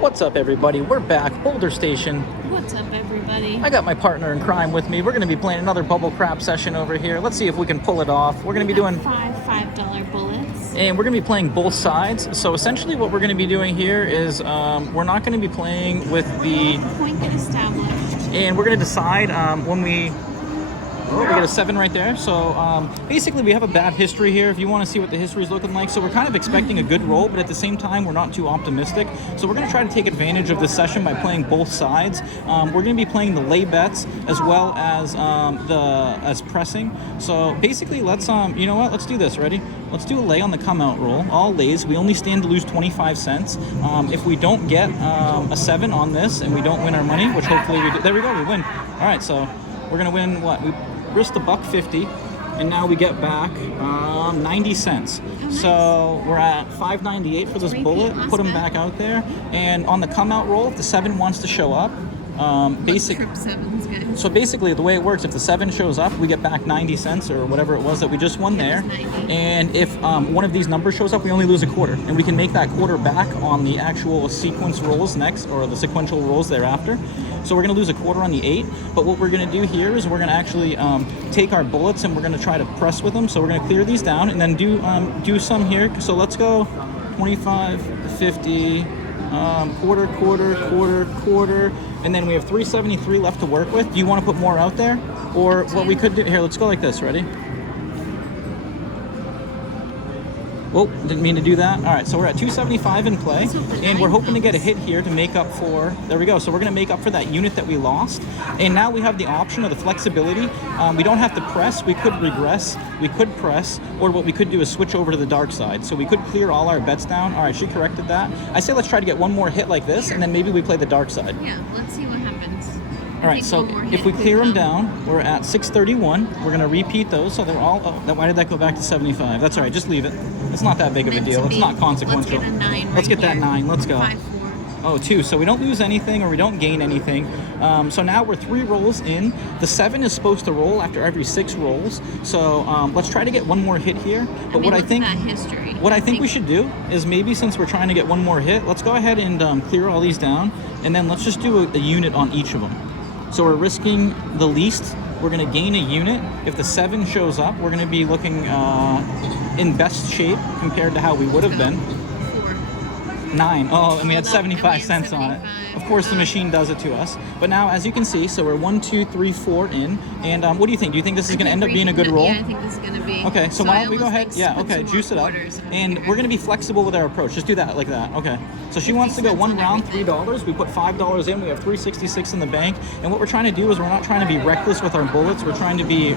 What's up, everybody? We're back, Boulder Station. What's up, everybody? I got my partner in crime with me. We're going to be playing another bubble crap session over here. Let's see if we can pull it off. We're going to be doing $5 bullets. and we're going to be playing both sides. So essentially what we're going to be doing here is we're not going to be playing with the Point get established. and we're going to decide when we get a 7 right there. So basically we have a bad history here if you want to see what the history is looking like. So we're kind of expecting a good roll, but at the same time we're not too optimistic. So we're going to try to take advantage of this session by playing both sides. We're going to be playing the lay bets as well as pressing. So basically let's you know what, let's do this. Ready? Let's do a lay on the come out roll. All lays. We only stand to lose 25 cents. If we don't get a 7 on this and we don't win our money, which hopefully we do, there we go, we win. All right, so we're going to win what? We risked $1.50, and now we get back 90 cents. Nice. So we're at $5.98 for this bullet. Put them back out there, and on the come out roll, if the 7 wants to show up, Trip sevens, guys. so basically the way it works, if the 7 shows up, we get back 90 cents or whatever it was that we just won there. And if one of these numbers shows up, we only lose a quarter, and we can make that quarter back on the actual sequence rolls next, or the sequential rolls thereafter. So we're going to lose a quarter on the 8, but what we're going to do here is we're going to actually take our bullets and we're going to try to press with them. So we're going to clear these down and then do some here. So let's go 25, 50, quarter, and then we have 373 left to work with. Do you want to put more out there? Or what we could do here, let's go like this. Ready? Whoa, didn't mean to do that. All right, so we're at 275 in play, and we're hoping to get a hit here to make up for, there we go. So we're gonna make up for that unit that we lost. And now we have the option of the flexibility. We don't have to press, we could regress, we could press, or what we could do is switch over to the dark side. So we could clear all our bets down. All right, she corrected that. I say let's try to get one more hit like this, and then maybe we play the dark side. Yeah, let's see what happens. All right, so if we clear them down, we're at 631. We're gonna repeat those, so they're all, why did that go back to 75? That's all right, just leave it. It's not that big of a deal. It's not consequential. Let's get a 9 Let's get that 9, let's go. 5-4. Oh, 2, so we don't lose anything or we don't gain anything. So now we're 3 rolls in. The 7 is supposed to roll after every 6 rolls. So let's try to get one more hit here. But what I think, what I think we should do is maybe since we're trying to get one more hit, let's go ahead and clear all these down, and then let's just do a unit on each of them. So we're risking the least. We're going to gain a unit. If the 7 shows up, we're going to be looking in best shape compared to how we would have been. 9. Oh, and we had 75 cents on it. Of course, the machine does it to us. But now, as you can see, so we're 1, 2, 3, 4 in. And what do you think? Do you think this is going to end up being a good roll? Yeah, I think this is going to be. Okay, so why don't we go ahead? Yeah, okay, juice it up. And we're going to be flexible with our approach. Just do that like that. Okay. So she wants to go one round, $3. We put $5 in. We have $3.66 in the bank. And what we're trying to do is we're not trying to be reckless with our bullets. We're trying to be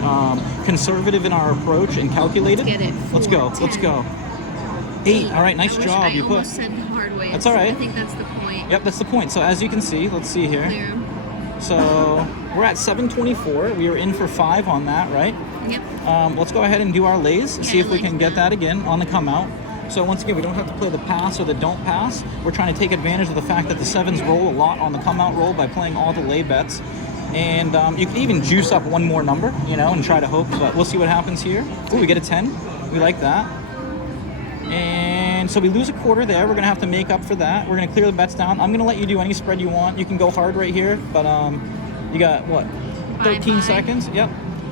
conservative in our approach and calculated. Let's get it. Let's go. 10. Let's go. 8. All right, nice job. You put. Said the hard way. That's all right. I think that's the point. Yep, that's the point. So as you can see, let's see here. Clear. So we're at 724. We were in for 5 on that, right? Yep. Let's go ahead and do our lays. See if we can get that again on the come out. So once again, we don't have to play the pass or the don't pass. We're trying to take advantage of the fact that the 7s roll a lot on the come out roll by playing all the lay bets. And you can even juice up one more number, you know, and try to hope, but we'll see what happens here. Ooh, we get a 10. We like that. And so we lose a quarter there. We're gonna have to make up for that. We're gonna clear the bets down. I'm gonna let you do any spread you want. You can go hard right here, but you got what? 13 seconds. Yep.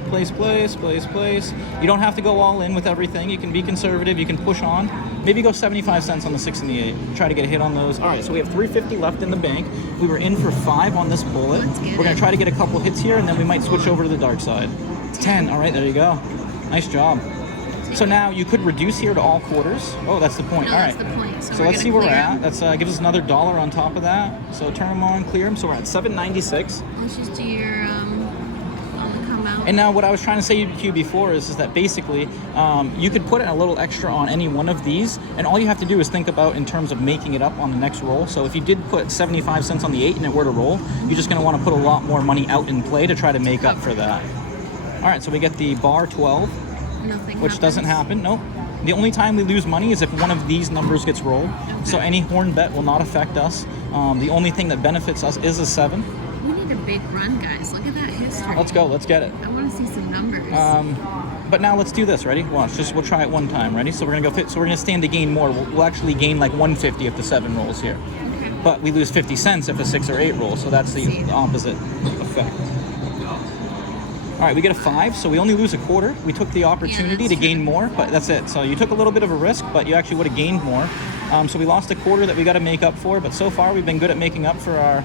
Place. You don't have to go all in with everything. You can be conservative. You can push on. Maybe go 75 cents on the 6 and the 8. Try to get a hit on those. All right, so we have 350 left in the bank. We were in for 5 on this bullet. We're gonna try to get a couple hits here, and then we might switch over to the dark side. 10. All right, there you go. Nice job. So now you could reduce here to all quarters. Oh, that's the point. No, all right. That's the point. So let's see where we're at. That's gives us another $1 on top of that. So turn them on, clear them. So we're at 796. Let's just do your on the come out. And now what I was trying to say to you before is that basically you could put a little extra on any one of these, and all you have to do is think about in terms of making it up on the next roll. So if you did put 75 cents on the 8 and it were to roll, you're just going to want to put a lot more money out in play to try to make up for that. All right, so we get the bar 12. Nothing which happens. doesn't happen. Nope. The only time we lose money is if one of these numbers gets rolled. Okay. So any horn bet will not affect us. The only thing that benefits us is a 7. We need a big run, guys. Look at that history. Let's go. Let's get it. I want to see some numbers. But now let's do this. Ready? Watch. We'll try it one time. Ready? So we're gonna go fit. So we're gonna stand to gain more. We'll actually gain like 150 if the 7 rolls here. Okay. but we lose 50 cents if a 6 or 8 rolls, so that's the opposite effect. All right, we get a 5, so we only lose a quarter. We took the opportunity to gain more, but that's it. So you took a little bit of a risk, but you actually would have gained more. So we lost a quarter that we got to make up for, but so far we've been good at making up for our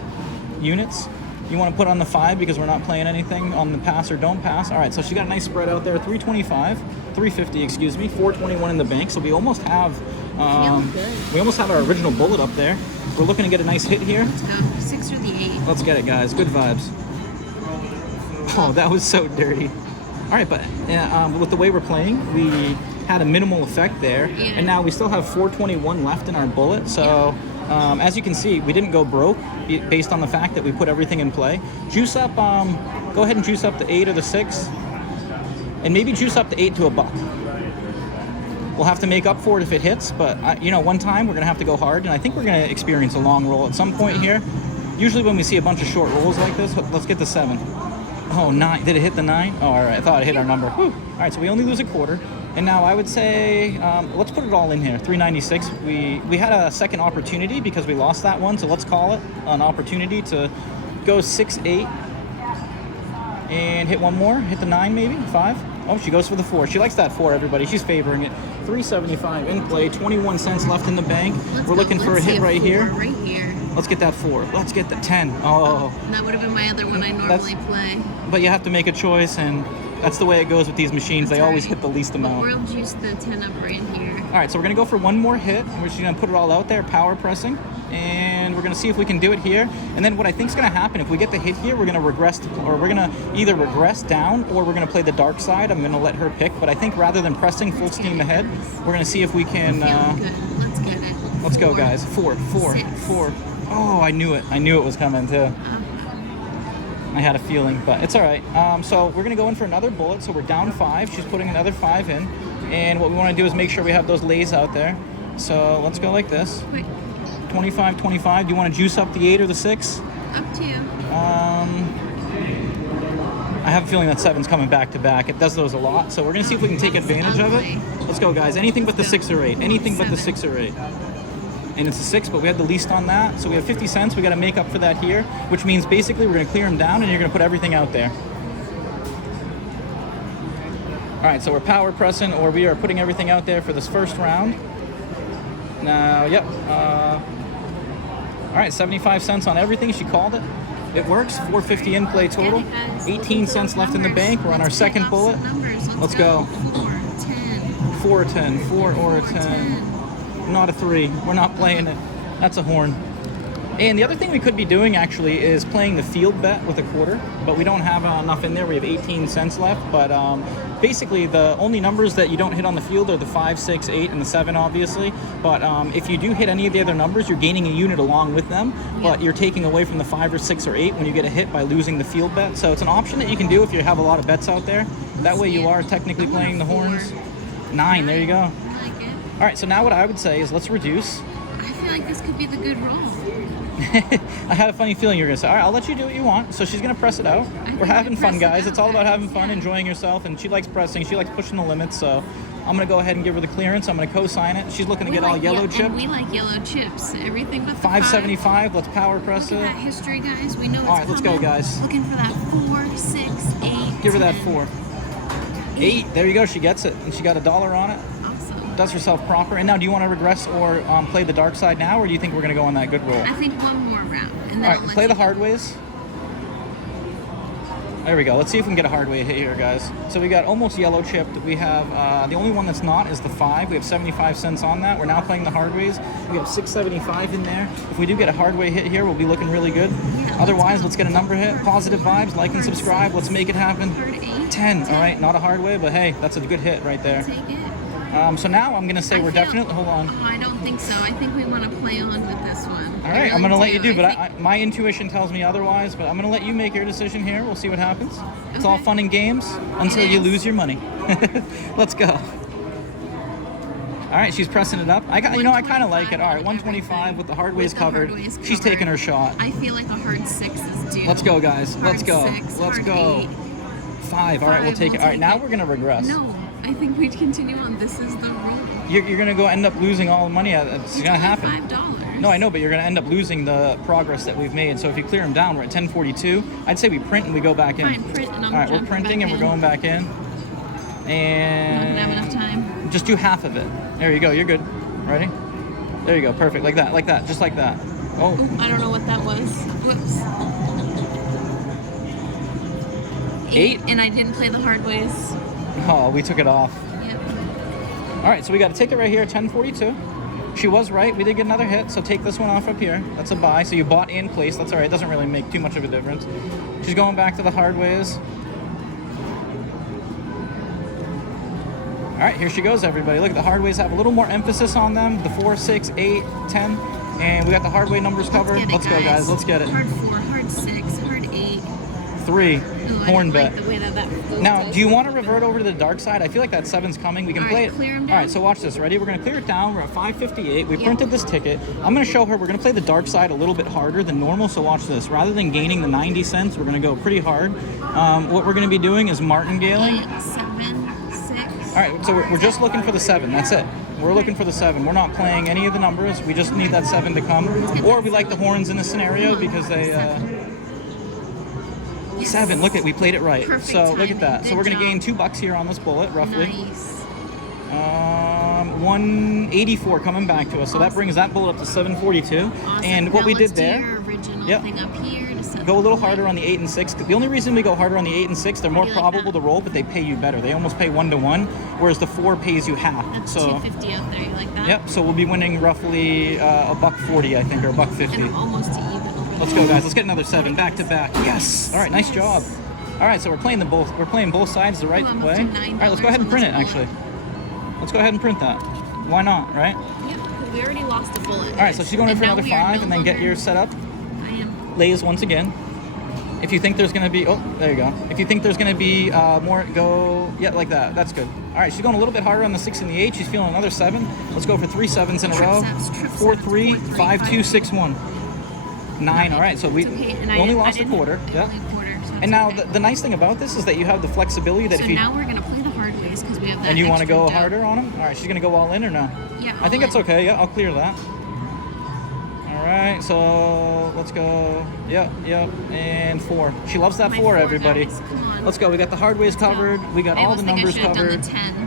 units. You want to put on the 5 because we're not playing anything on the pass or don't pass. All right, so she got a nice spread out there, 350, excuse me, 421 in the bank. So we almost have our original bullet up there. We're looking to get a nice hit here. Let's go. 6 or the 8. Let's get it, guys. Good vibes. Oh, that was so dirty. All right, but with the way we're playing, we had a minimal effect there, and now we still have 421 left in our bullet. So as you can see, we didn't go broke based on the fact that we put everything in play. Juice up, go ahead and juice up the 8 or the 6, and maybe juice up the 8 to a buck. We'll have to make up for it if it hits, but one time we're gonna have to go hard, and I think we're gonna experience a long roll at some point here. Usually when we see a bunch of short rolls like this, let's get the 7. Oh, 9. Did it hit the 9? Oh, all right. I thought it hit our number. Whew. All right, so we only lose a quarter. And now I would say, let's put it all in here. 396. We had a second opportunity because we lost that one, so let's call it an opportunity to go 6, 8, and hit one more. Hit the 9 maybe? 5? Oh, she goes for the 4. She likes that 4, everybody. She's favoring it. 375 in play. 21 cents left in the bank. We're looking for a hit right here. Right here. Let's get that 4. Let's get the 10. Oh. That would have been my other one I normally play. But you have to make a choice, and that's the way it goes with these machines. They always hit the least amount. We'll juice the 10 up right here. All right, so we're going to go for one more hit. We're just going to put it all out there, power pressing. And we're going to see if we can do it here. And then what I think is going to happen, if we get the hit here, we're going to regress, or we're going to either regress down, or we're going to play the dark side. I'm going to let her pick. But I think rather than pressing full steam ahead, we're going to see if we can... Good. Let's get it. Let's go, guys. 4, 4. Oh, I knew it. I knew it was coming, too. I had a feeling, but it's all right. So we're going to go in for another bullet. So we're down 5. She's putting another 5 in. And what we want to do is make sure we have those lays out there. So let's go like this. Quick. 25, 25. Do you want to juice up the 8 or the 6? Up to you. I have a feeling that 7's coming back to back. It does those a lot. So we're going to see if we can take advantage of it. Let's go, guys. Anything but the 6 or 8. Anything but the 6 or 8. And it's a 6, but we had the least on that. So we have 50 cents. We got to make up for that here, which means basically we're going to clear them down and you're going to put everything out there. All right, so we're power pressing, or we are putting everything out there for this first round. Now, yep. All right, 75 cents on everything. She called it. It works. 450 in play total. 18 cents left in the bank. We're on our second bullet. Let's go. 4, 10. 4 or a 10. Not a 3. We're not playing it. That's a horn. And the other thing we could be doing actually is playing the field bet with a quarter, but we don't have enough in there. We have 18 cents left, but basically the only numbers that you don't hit on the field are the 5, 6, 8, and the 7, obviously. But if you do hit any of the other numbers, you're gaining a unit along with them, but you're taking away from the 5 or 6 or 8 when you get a hit by losing the field bet. So it's an option that you can do if you have a lot of bets out there. That way you are technically playing the horns. 9, there you go. All right, so now what I would say is let's reduce. I feel like this could be the good roll. I had a funny feeling you were going to say, all right, I'll let you do what you want. So she's going to press it out. We're having fun, guys. It's all about having fun, enjoying yourself, and she likes pressing. She likes pushing the limits, so I'm going to go ahead and give her the clearance. I'm going to co-sign it. She's looking to get all yellow chip. We like yellow chips. Everything but the 575. Let's power press it. Look at that history, guys. We know it's all right, let's go, guys. Looking for that 4, 6, 8, Give her that 4. 8. There you go. She gets it, and she got $1 on it. Does herself proper. And now, do you want to regress or play the dark side now, or do you think we're going to go on that good roll? I think one more round. And then all right, play the hard ways. There we go. Let's see if we can get a hard way hit here, guys. So we got almost yellow chipped. We have the only one that's not is the 5. We have 75 cents on that. We're now playing the hard ways. We have 675 in there. If we do get a hard way hit here, we'll be looking really good. Yeah, otherwise, let's get a number hit. Positive vibes. Like and subscribe. Let's make it happen. 10. All right, not a hard way, but hey, that's a good hit right there. Take it. So now I'm going to say we're definitely... Hold on. Oh, I don't think so. I think we want to play on with this one. All right, I'm going to let you do, but my intuition tells me otherwise, but I'm going to let you make your decision here. We'll see what happens. It's all fun and games until you lose your money. Let's go. All right, she's pressing it up. I kind of like it. All right, 125 with the hard ways covered. She's taking her shot. I feel like a hard 6 is due. Let's go, guys. Let's go. Let's go. 5. All right, we'll take it. All right, now we're going to regress. No. I think we'd continue on. This is the rule. You're going to go end up losing all the money. It's going to happen. $5. No, I know, but you're going to end up losing the progress that we've made. So if you clear them down, we're at 1042. I'd say we print and we go back in. Fine, print and I'm All right, we're jumping printing back and we're in. going back in. I'm not And gonna have enough time. just do half of it. There you go. You're good. Ready? There you go. Perfect. Like that. Just like that. Oh, Oop, I don't know what that was. Whoops. 8. And I didn't play the hard ways. Oh, we took it off. Yep. All right, so we got a ticket right here, 1042. She was right. We did get another hit, so take this one off up here. That's a buy. So you bought and placed. That's all right. Doesn't really make too much of a difference. She's going back to the hard ways. All right, here she goes, everybody. Look, the hard ways have a little more emphasis on them. The 4, 6, 8, 10. And we got the hard way numbers covered. Let's go, guys. Let's get it. Hard 4, hard 6, hard 8. 3, Ooh, horn I bet. like the way that Now, do you want to revert over to the dark side? I feel like that 7's coming. We can All play right, it. clear 'em All down. right, so watch this. Ready? We're going to clear it down. We're at 558. We Yeah. printed this ticket. I'm going to show her we're going to play the dark side a little bit harder than normal. So watch this. Rather than gaining the 90 cents, we're going to go pretty hard. What we're going to be doing is martingaling. 8, 7, 6. All right, so we're just looking for the 7. That's it. We're looking for the 7. We're not playing any of the numbers. We just need that 7 to come. Or we like the horns in this scenario because they... 7. Look at, we played it right. Perfect So look at timing. that. So Good we're going to job. gain $2 here on this bullet, roughly. Nice. 184 coming back to us. So that brings that bullet up to 742. Awesome. And what Now we let's did do there, your original Yep. thing up here to set go a little the harder on the 8 and 6. The only reason we go harder on the 8 and 6, they're more do you like probable that? to roll, but they pay you better. They almost pay 1 to 1, whereas the 4 pays you half. That's So 250 out there. You like that? yep. So we'll be winning roughly $1.40, I think, or $1.50. And almost to even. Let's go, guys. Let's get another 7 back to back. Yes. All right. Nice job. All right. So we're playing both. We're playing both sides the right Ooh, I'm up way. to All $9 right. Let's go ahead and on print it. this Actually, let's go ahead and print that. Why not? Right. Yep. We already lost a bullet. All right. So she's going in for another 5, and then get yours set up. I am. Lays once again. If you think there's going to be, oh, there you go. If you think there's going to be more, go, yeah, like that. That's good. All right, she's going a little bit harder on the 6 and the 8. She's feeling another 7. Let's go for 3 7s in a row. Trip 4 sevens, 3, 4, 3, 5 2 6 1. 9. All right, so we It's okay. And I only didn't- I lost a didn't- quarter. I Yeah. only quarter, so And it's now okay. the nice thing about this is that you have the flexibility that So if you now we're gonna play the hard ways because we have that. and you want to extra go dough. harder on them. All right, she's going to go all in or no? Yeah. I think all it's in. okay. Yeah, I'll clear that. All right, so let's go. Yep, and 4. She loves that My 4, everybody. guys, come on. Let's go. We got the hard ways covered. We got I all the almost think numbers I should have covered. done the 10,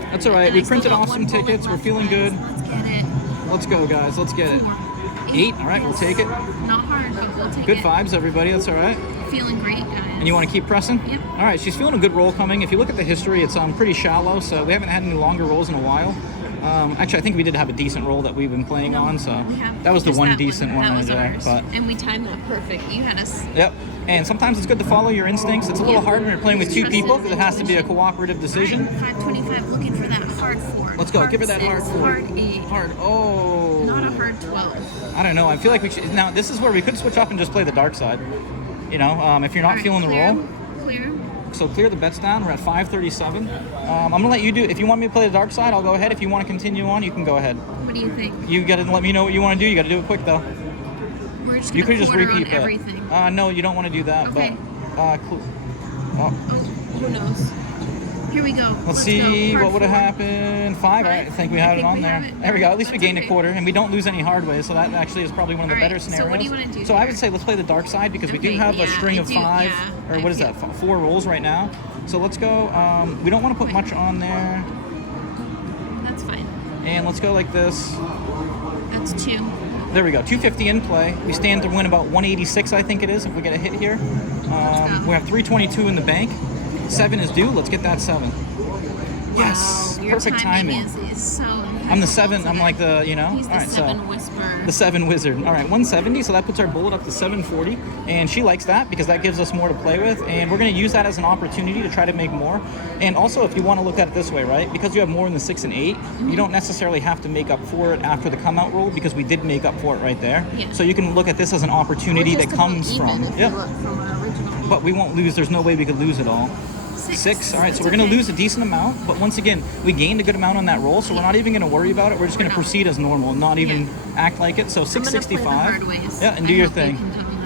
but That's all right. and We I still printed got off one some bullet tickets. We're left, feeling guys. good. Let's get it. Let's go, guys. Let's get it. 4. 8. All right, we'll take it. Not hard, but we'll take Good it. vibes, everybody. That's all right. Feeling great, guys. And you want to keep pressing? Yep. All right, she's feeling a good roll coming. If you look at the history, it's pretty shallow, so we haven't had any longer rolls in a while. Actually, I think we did have a decent roll that we've been playing on, so We have that was the just one that decent one That right was there. ours. But And we timed that perfect. You had us. yep. And sometimes it's good to follow your instincts. It's a little harder when you're playing with 2 people because it has to be a cooperative decision. 525, looking for that hard 4. Let's go. Give her that 6, hard 4. Hard 8. Hard. Oh. Not a hard 12. I don't know. I feel like we should. Now, this is where we could switch up and just play the dark side. You know, if you're not All right, feeling the clear. roll. Clear. So clear the bets down. We're at 537. I'm going to let you do. If you want me to play the dark side, I'll go ahead. If you want to continue on, you can go ahead. What do you think? You got to let me know what you want to do. You got to do it quick, though. We're just You gonna could just quarter repeat on that. everything. No, you don't want to do that. Okay. But, well, Oh, who knows? Here we go. let's see go. what would have Hard happened. 5. All right, I think we had it on there. have it. There we go. At least we That's gained a okay. quarter, and we don't lose any hard ways. So that actually is probably one of the All right, better so scenarios. what do you wanna do So I here? would say let's play the dark side because we do Okay, have a yeah, string I of do, 5, yeah, or I what is feel- that? 4 rolls right now. So let's go. We don't want to put much on there, That's fine. and let's go like this. That's 2. There we go. 250 in play. We stand to win about 186, I think it is, if we get a hit here. We have 322 in the bank. 7 is due. Let's get that 7. Yes, Wow, your perfect timing. timing. Is so. I'm the 7. I'm like the, you know. He's the All right, 7 so whisperer. the 7 wizard. All right, 170. So that puts our bullet up to 740, and she likes that because that gives us more to play with, and we're going to use that as an opportunity to try to make more. And also, if you want to look at it this way, right? Because you have more in the 6 and 8, you don't necessarily have to make up for it after the come out roll because we did make up for it right there. Yeah. So you can look at this as an opportunity that comes from. If you look from our original. But we won't lose. There's no way we could lose it all. 6. All right, so we're going to lose a decent amount, but once again, we gained a good amount on that roll, so we're not even going to worry about it. We're just going to proceed as normal and not even act like it. So I'm gonna play the 665. hard ways. Yeah, and I do your hope you thing. can tell me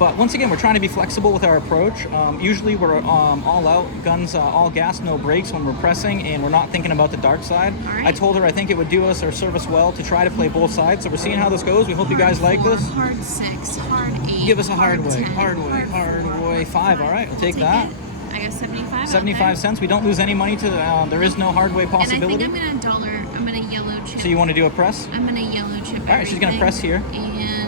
But once again, we're trying to be flexible with our approach. Usually we're all out, guns, all gas, no brakes when we're pressing, and we're not thinking about the dark side. All right. I told her I think it would do us or serve us well to try to play both sides. So we're seeing how this goes. We hope you guys like Hard this. 4, hard 6, hard 8. Give us a hard way, 10, hard way, 5. All right, we'll take that. It. I got 75. 75 cents. We don't lose any money to there is no hard way possibility. And I think I'm gonna yellow chip. So you want to do a press? I'm gonna yellow chip. All right, she's gonna press here.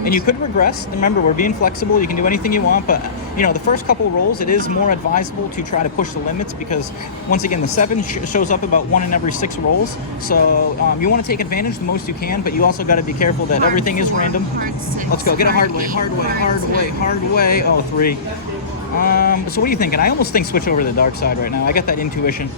And you could regress. Remember, we're being flexible. You can do anything you want, but you know, the first couple rolls, it is more advisable to try to push the limits because, once again, the 7 shows up about 1 in every 6 rolls. So you want to take advantage the most you can, but you also got to be careful that everything is random. Hard 6, Let's go. Get a hard way, 8, hard way, hard way, hard way. Oh, 3. So what are you thinking? I almost think switch over to the dark side right now. I got that intuition.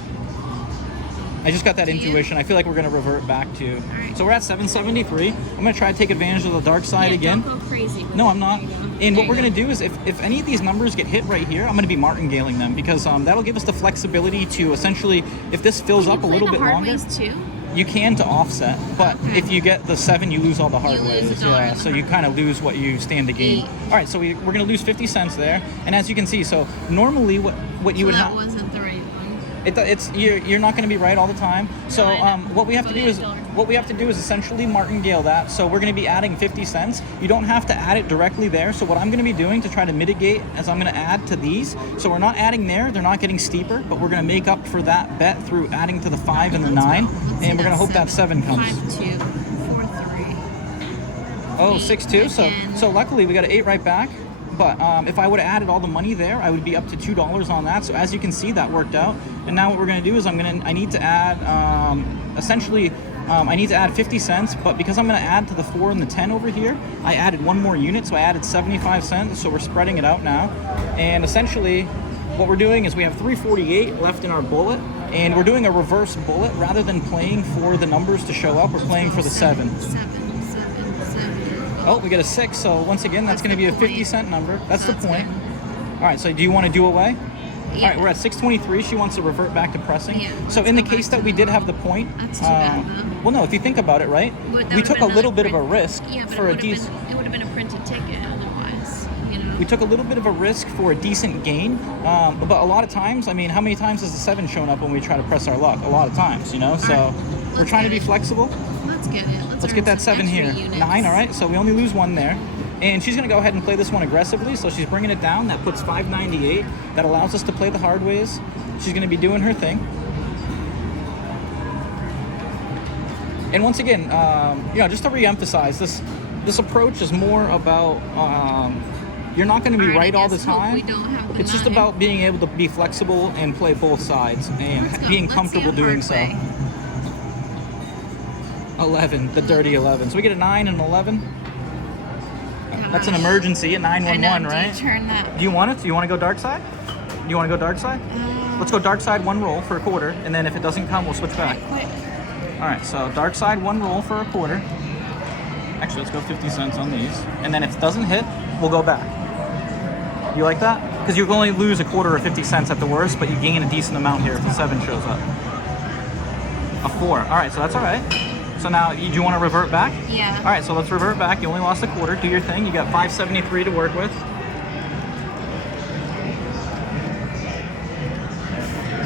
I just got that intuition. I feel like we're going to revert back to. Right. So we're at 773. I'm going to try to take advantage of the dark side again. Don't go crazy. No, I'm not. There you go. And what There we're you going to do is if any of these numbers get hit right here, I'm going to be martingaling them because that'll give us the flexibility to essentially, if this fills up a little bit longer, Ways too? you can to offset. But Okay. if you get the 7, you lose all the hard You lose ways. $1 Yeah, on the so you hard kind of lose what you stand to gain. 8. All right, so we're going to lose 50 cents there. And as you can see, so normally what you So would that have... wasn't the right one. It's you're not going to be right all the time. So I know. what we have to do is essentially martingale that. So we're going to be adding 50 cents. You don't have to add it directly there. So what I'm going to be doing to try to mitigate is I'm going to add to these. So we're not adding there. They're not getting steeper, but we're going to make up for that bet through adding to the 5 and the 9, and we're going to hope that 7 comes. 5, 2, 4, 3. Oh, 8 6 2. again. So luckily we got an 8 right back. But if I would have added all the money there, I would be up to $2 on that. So as you can see, that worked out. And now what we're going to do is I need to add essentially I need to add 50 cents. But because I'm going to add to the 4 and the 10 over here, I added one more unit. So I added 75 cents. So we're spreading it out now. And essentially what we're doing is we have 348 left in our bullet. And we're doing a reverse bullet rather than playing for the numbers to show up. We're playing for the 7. 7. Oh, we get a 6, so once again, that's going to be a 50-cent number. That's the point. All right, so do you want to do away? Yeah. All right, we're at 623. She wants to revert back to pressing. Yeah, So let's in the go case back that to we did that. have the point, That's too bad, though. well, no, if you think about it, right? But that We would've took a been little another bit of a print- risk Yeah, but for a it decent. would have been a printed ticket otherwise. You know. We took a little bit of a risk for a decent gain, but a lot of times, I mean, how many times has the 7 shown up when we try to press our luck? A lot of times, you know. So All right, we're let's trying to get be it. flexible. Let's get it. Let's earn get that some 7 here. extra units. 9, all right. So we only lose 1 there. And she's going to go ahead and play this one aggressively. So she's bringing it down. That puts 598. That allows us to play the hard ways. She's going to be doing her thing. And once again, you know, just to re-emphasize, this approach is more about you're not going to be Alright, right I all the guess hope time. we don't have the It's just 9. about being able to be flexible and play both sides and Let's go. being Let's see comfortable a doing hard so. way. 11, the dirty 11. So we get a 9 and an 11. That's an Gosh. emergency, a I 911, know. right? Do you turn that? Do you want it? Do you want to go dark side? Do you want to go dark side? Let's go dark side 1 roll for a quarter, and then if it doesn't come, we'll switch back. Quick. All right, so dark side 1 roll for a quarter. Actually, let's go 50 cents on these. And then if it doesn't hit, we'll go back. You like that? Because you can only lose a quarter or 50 cents at the worst, but you gain a decent amount here if the 7 shows up. A 4. All right, so that's all right. So now, do you want to revert back? Yeah. All right, so let's revert back. You only lost a quarter. Do your thing. You got 573 to work with.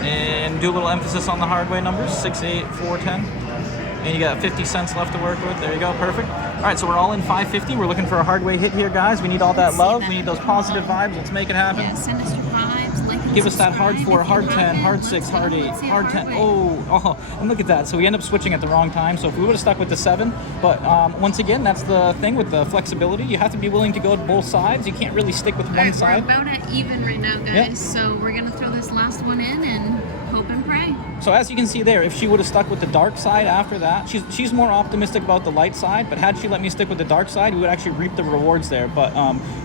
And do a little emphasis on the hard way numbers, 6, 8, 4, 10. And you got 50 cents left to work with. There you go, perfect. All right, so we're all in 550. We're looking for a hard way hit here, guys. We need all that See love. that. We need those positive vibes. Let's make it happen. Yeah, send us your vibes. Like and Give us that hard subscribe 4, if you hard 10, haven't. hard Let's 6, go. hard 8, Let's see a hard 10. way. And look at that. So we end up switching at the wrong time. So if we would have stuck with the 7, but once again, that's the thing with the flexibility. You have to be willing to go to both sides. You can't really stick with All one right, side. We're about at even right now, guys. Yeah. So we're gonna throw this last one in and hope and pray. So as you can see there, if she would have stuck with the dark side after that, she's more optimistic about the light side, but had she let me stick with the dark side, we would actually reap the rewards there. But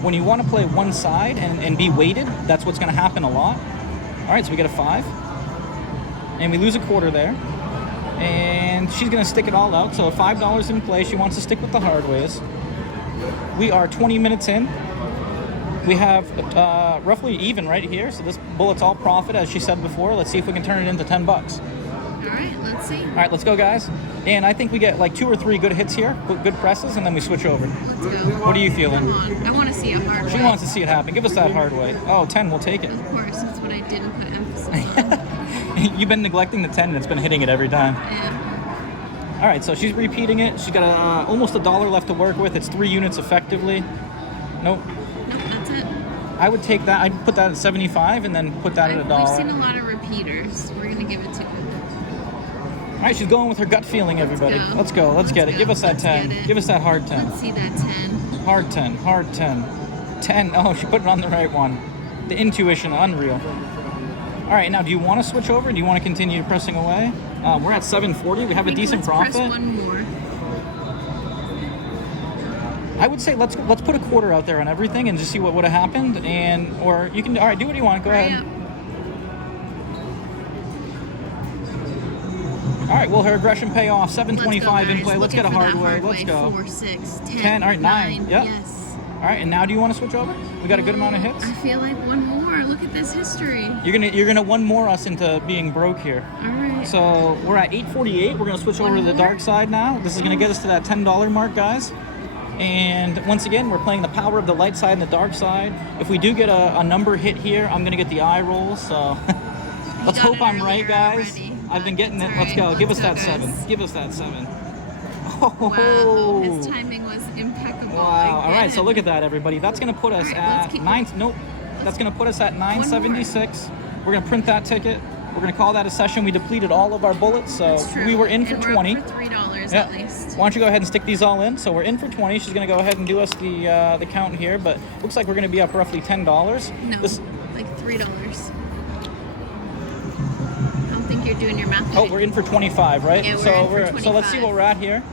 when you want to play one side and be weighted, that's what's going to happen a lot. All right, so we get a 5. And we lose a quarter there. And she's going to stick it all out. So $5 in play. She wants to stick with the hard ways. We are 20 minutes in. We have roughly even right here. So this bullet's all profit, as she said before. Let's see if we can turn it into $10. All right, let's see. All right, let's go, guys. And I think we get like 2 or 3 good hits here, good presses, and then we switch over. Let's go. What are you feeling? Come on. I want to see a hard She way. wants to see it happen. Give us that hard way. Oh, 10, we'll take it. Of course, that's what I didn't put emphasis on. You've been neglecting the 10 and it's been hitting it every time. Yeah. All right, so she's repeating it. She's got almost $1 left to work with. It's 3 units effectively. Nope. Nope, that's it. I would take that. I'd put that at 75 and then put that at We've seen $1. a lot of repeaters. We're going to give it to her. All right, she's going with her gut feeling, everybody. go. Let's go. Let's get it. go. Give us that Let's 10. get it. Give us that hard 10. Let's see that 10. Hard 10. Hard 10. 10. Oh, she put it on the right one. The intuition, unreal. All right, now do you want to switch over? Do you want to continue pressing away? We're at 740. We have a decent Let's profit. press one more. I would say let's put a quarter out there on everything and just see what would have happened. And or you can. All right, do what you want. Go Hurry ahead. up. All right, will her aggression pay off? Let's go, 725 in guys. play. Let's get a Looking for hard that way. Let's go. 4, 6, 10, 10, all right, 9. Yep. Yes. All right, and now do you want to switch over? We got a good amount of hits. I feel like one more. Look at this history. You're gonna one more us into being broke here. All right. So we're at 848. We're gonna switch over to the dark side now. This is gonna get us to that $10 mark, guys. And once again, we're playing the power of the light side and the dark side. If we do get a number hit here, I'm gonna get the eye roll. So let's got hope it I'm right, earlier guys. already, I've been but getting it's it. Let's all go. right. Give us Let's that go, 7. guys. Give us that 7. Wow, his timing was impeccable. Wow. All right, so look at that, everybody. That's going to put us All right, let's at keep- 9. Nope. That's going to put us at 976. We're going to print that ticket. We're going to call that a session. We depleted all of our bullets, so That's true. we were in for And we're 20. up for $3 Yeah. at least. Why don't you go ahead and stick these all in? So we're in for 20. She's going to go ahead and do us the count here, but looks like we're going to be up roughly $10. No, This, like $3. I don't think you're doing your math. oh, right. we're in for 25, right? Yeah, we're so in for so let's see 25. what we're at here.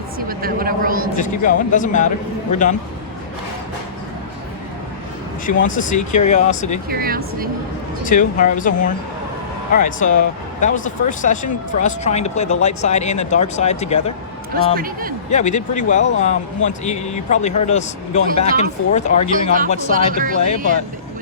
Let's see what I rolled. Just keep going. Doesn't matter. We're done. She wants to see curiosity. Curiosity. 2. All right, it was a horn. All right, so that was the first session for us trying to play the light side and the dark side together. It was pretty good. Yeah, we did pretty well. Once you probably heard us going Pulled back and off- forth, arguing pulled on off what a side to little play, early but and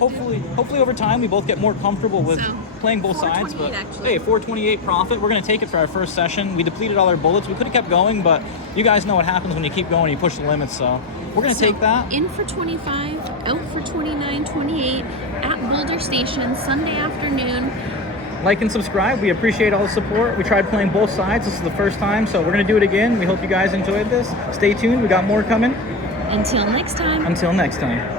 hopefully over time we both get more comfortable with So, playing both sides. But 428 actually. hey, 428 profit. We're gonna take it for our first session. We depleted all our bullets. We could have kept going, but you guys know what happens when you keep going. You push the limits. So we're gonna take that. In for 25, out for 29, 28 at Boulder Station Sunday afternoon. Like and subscribe. We appreciate all the support. We tried playing both sides. This is the first time, so we're going to do it again. We hope you guys enjoyed this. Stay tuned. We got more coming. Until next time. Until next time.